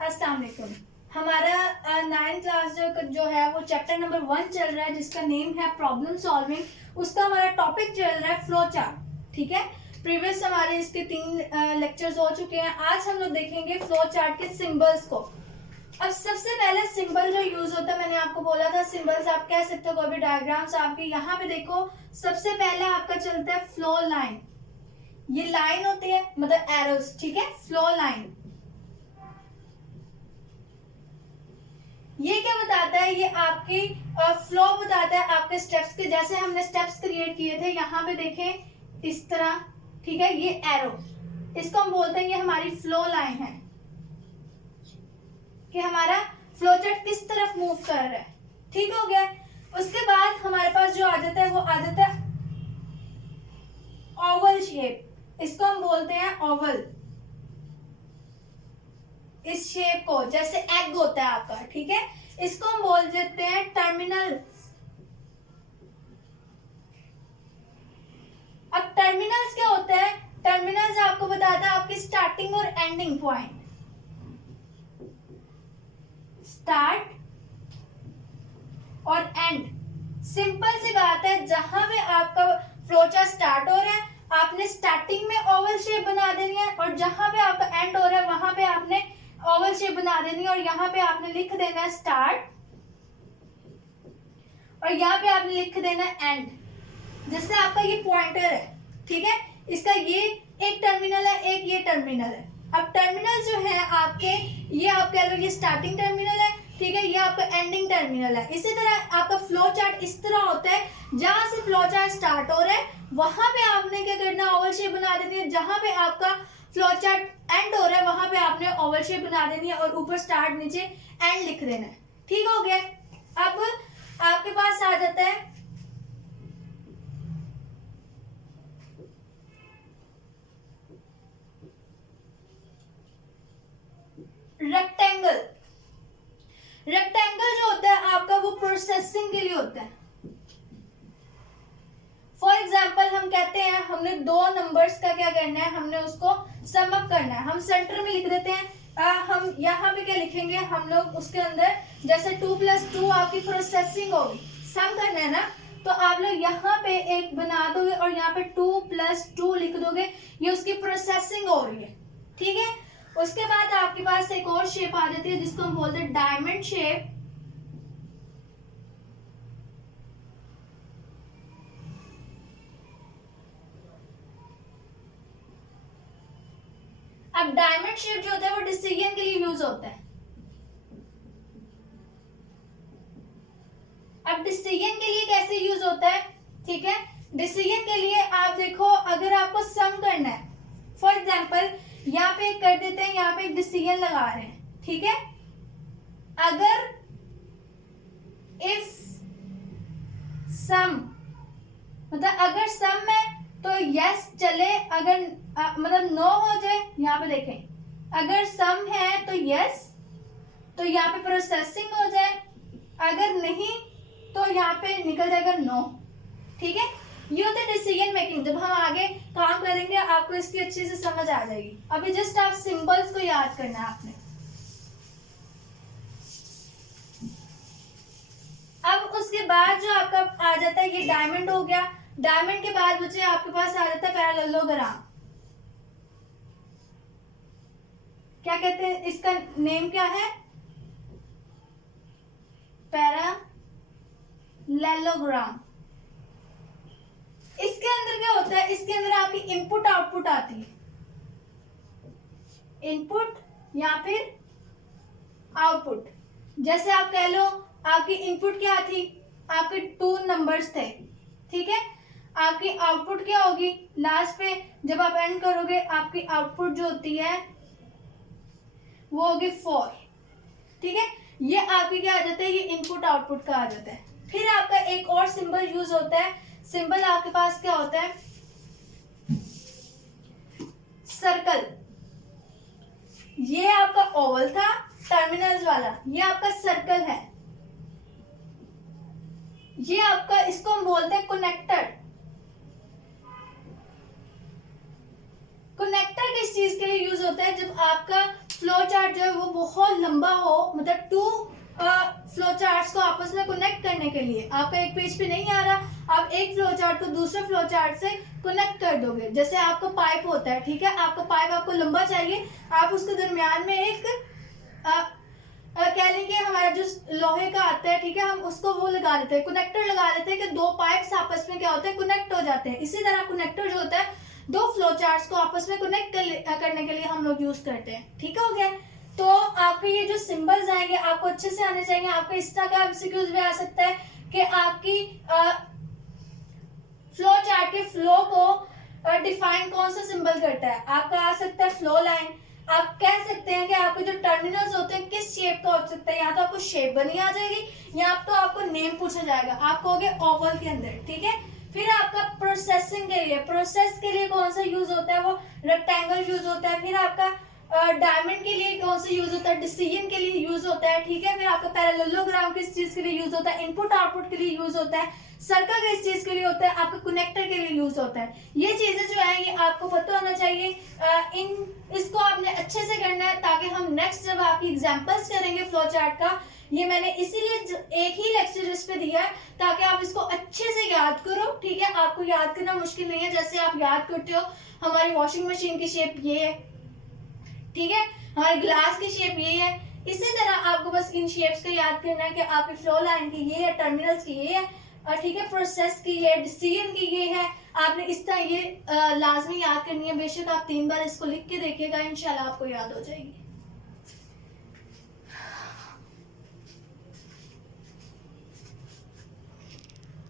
अस्सलाम वालेकुम। हमारा 9th क्लास जो है वो चैप्टर नंबर 1 चल रहा है जिसका नेम है प्रॉब्लम सॉल्विंग। उसका हमारा टॉपिक चल रहा है फ्लो चार्ट। ठीक है, प्रीवियस हमारे इसके 3 लेक्चर्स हो चुके हैं। आज हम लोग देखेंगे फ्लो चार्ट के सिंबल्स को। अब सबसे पहले सिंबल जो यूज होता है, मैंने आपको बोला था सिंबल्स आप कह सकते हो, कोई भी डायग्राम्स आपके यहाँ पे देखो। सबसे पहले आपका चलता है फ्लो लाइन। ये लाइन होती है मतलब एरोस, ठीक है, फ्लो लाइन। ये क्या बताता है? ये आपकी फ्लो बताता है आपके स्टेप्स के। जैसे हमने स्टेप्स क्रिएट किए थे, यहाँ पे देखें इस तरह, ठीक है, ये एरो, इसको हम बोलते हैं ये हमारी फ्लो लाइन है कि हमारा फ्लो चार्ट किस तरफ मूव कर रहा है। ठीक हो गया। उसके बाद हमारे पास जो आ जाता है वो आ जाता है ओवल शेप। इसको हम बोलते हैं ओवल। इस शेप को, जैसे एग होता है आपका, ठीक है, इसको हम बोल देते हैं टर्मिनल। अब टर्मिनल्स क्या होता है? टर्मिनल्स आपको बताता है आपकी स्टार्टिंग और एंडिंग पॉइंट। स्टार्ट और एंड, सिंपल सी बात है। जहां पे आपका फ्लो चार्ट स्टार्ट हो रहा है, आपने स्टार्टिंग में ओवल शेप बना देनी है, और जहां पे आपका एंड हो रहा है वहां पे आपने ओवल शेप बना देनी है, और यहाँ पे आपने लिख देना है स्टार्ट, और यहाँ पे आपने लिख देना है एंड। जैसे आपका ये पॉइंटर है, ठीक है, इसका ये एक टर्मिनल है, एक ये टर्मिनल है। अब टर्मिनल जो है आपके, ये आप कह लो ये स्टार्टिंग टर्मिनल है, ठीक है, ये आपका एंडिंग टर्मिनल है। इसी तरह आपका फ्लो चार्ट इस तरह होता है, जहां से फ्लो चार्ट स्टार्ट हो रहा है वहां पे आपने क्या करना है? ओवल शेप बना देनी है। जहां पे आपका फ्लो चार्ट एंड हो रहा है वहां पे आपने ओवल शेप बना देनी है, और ऊपर स्टार्ट नीचे एंड लिख देना है। ठीक हो गया। अब आपके पास आ जाता है रेक्टेंगल। रेक्टेंगल जो होता है आपका वो प्रोसेसिंग के लिए होता है। फॉर एग्जाम्पल हम कहते हैं हमने 2 नंबर्स का क्या करना है, हमने उसको सम अप करना है। हम सेंटर में लिख देते हैं। हम यहाँ पे क्या लिखेंगे, हम लोग उसके अंदर जैसे 2 + 2 आपकी प्रोसेसिंग होगी, सम करना है ना, तो आप लोग यहाँ पे एक बना दोगे और यहाँ पे 2 + 2 लिख दोगे, ये उसकी प्रोसेसिंग हो रही है। ठीक है। उसके बाद आपके पास एक और शेप आ जाती है जिसको हम बोलते हैं डायमंड शेप। अब डायमंड शेप जो होता है वो डिसीजन के लिए यूज होता है। अब डिसीजन के लिए कैसे यूज होता है? ठीक है, डिसीजन के लिए आप देखो, अगर आपको सम करना है, फॉर एग्जाम्पल यहाँ पे कर देते हैं, यहाँ पे एक डिसीजन लगा रहे हैं, ठीक है, अगर इफ सम, मतलब अगर सम है तो यस चले, अगर मतलब नो हो जाए, यहाँ पे देखें, अगर सम है तो यस, तो यहाँ पे प्रोसेसिंग हो जाए, अगर नहीं तो यहाँ पे निकल जाएगा नो। ठीक है, ये होता है डिसीजन मेकिंग। जब हम आगे काम करेंगे आपको इसकी अच्छे से समझ आ जाएगी। अभी जस्ट आप सिंबल्स को याद करना है आपने। अब उसके बाद जो आपका आ जाता है, ये डायमंड हो गया। डायमंड के बाद बच्चे आपके पास आ जाता है पैरेललोग्राम। क्या कहते हैं इसका नेम क्या है? पैरेललोग्राम। इसके अंदर क्या होता है? इसके अंदर आपकी इनपुट आउटपुट आती है, इनपुट या फिर आउटपुट। जैसे आप कह लो आपकी इनपुट क्या थी, आपके 2 नंबर्स थे, ठीक है, आपकी आउटपुट क्या होगी? लास्ट पे जब आप एंड करोगे आपकी आउटपुट जो होती है वो होगी 4। ठीक है, ये आपकी क्या आ जाता है? ये इनपुट आउटपुट का आ जाता है। फिर आपका एक और सिंबल यूज होता है। सिंबल आपके पास क्या होता है? सर्कल। ये आपका ओवल था टर्मिनल्स वाला, ये आपका सर्कल है। ये आपका, इसको हम बोलते हैं कनेक्टर। कनेक्टर किस चीज के लिए यूज होता है? जब आपका फ्लो चार्ट जो है वो बहुत लंबा हो, मतलब टू फ्लो चार्ट्स को आपस में कनेक्ट करने के लिए आपका एक पेज पे नहीं आ रहा, आप एक फ्लो चार्ट को दूसरे फ्लो चार्ट से कनेक्ट कर दोगे। जैसे आपका पाइप होता है, ठीक है, आपका पाइप आपको लंबा चाहिए, आप उसके दरमियान में एक कह लेंगे हमारा जो लोहे का आता है, ठीक है, हम उसको वो लगा लेते हैं, कनेक्टर लगा लेते हैं कि दो पाइप्स आपस में क्या होते हैं, कनेक्ट हो जाते हैं। इसी तरह कनेक्टर जो होता है दो फ्लो चार्ट्स को आपस में कनेक्ट करने के लिए हम लोग यूज करते हैं। ठीक हो गया। तो आपके ये जो सिंबल्स आएंगे आपको अच्छे से आने चाहिए। आपको इस तरह का एमसीक्यूज भी आ सकता है कि आपकी फ्लो चार्ट के फ्लो को डिफाइन कौन सा सिंबल करता है। आपका आ सकता है फ्लो लाइन। आप कह सकते हैं कि आपके जो टर्मिनल्स होते हैं किस शेप का हो सकता है, या तो आपको शेप बनी आ जाएगी या तो आपको नेम पूछा जाएगा, आप कहोगे ओवल के अंदर। ठीक है। फिर आपका प्रोसेसिंग के लिए, प्रोसेस के लिए कौन सा यूज होता है, वो रेक्टेंगल यूज होता है। फिर आपका डायमंड के लिए कौन सा यूज होता है, डिसीजन के लिए यूज होता है। ठीक है। फिर आपका पैरेललोग्राम किस चीज के लिए यूज होता है, इनपुट आउटपुट के लिए यूज होता है। सर्कल किस चीज के लिए होता है, आपका कनेक्टर के लिए यूज होता है। ये चीजें जो है ये आपको पता होना चाहिए। इसको आपने अच्छे से करना है ताकि हम नेक्स्ट जब आपकी एग्जांपल्स करेंगे फ्लो चार्ट का, ये मैंने इसीलिए एक ही लेक्चर इस पे दिया है ताकि आप इसको अच्छे से याद करो। ठीक है। आपको याद करना मुश्किल नहीं है। जैसे आप याद करते हो हमारी वॉशिंग मशीन की शेप ये है, ठीक है, हमारे ग्लास की शेप ये है, इसी तरह आपको बस इन शेप्स को याद करना है कि आपकी फ्लो लाइन की ये है, टर्मिनल्स की ये है, और ठीक है, प्रोसेस की ये है, डिसीजन की ये है। आपने इस तरह ये लाजमी याद करनी है। बेशक आप 3 बार इसको लिख के देखिएगा, इंशाल्लाह आपको याद हो जाएगी।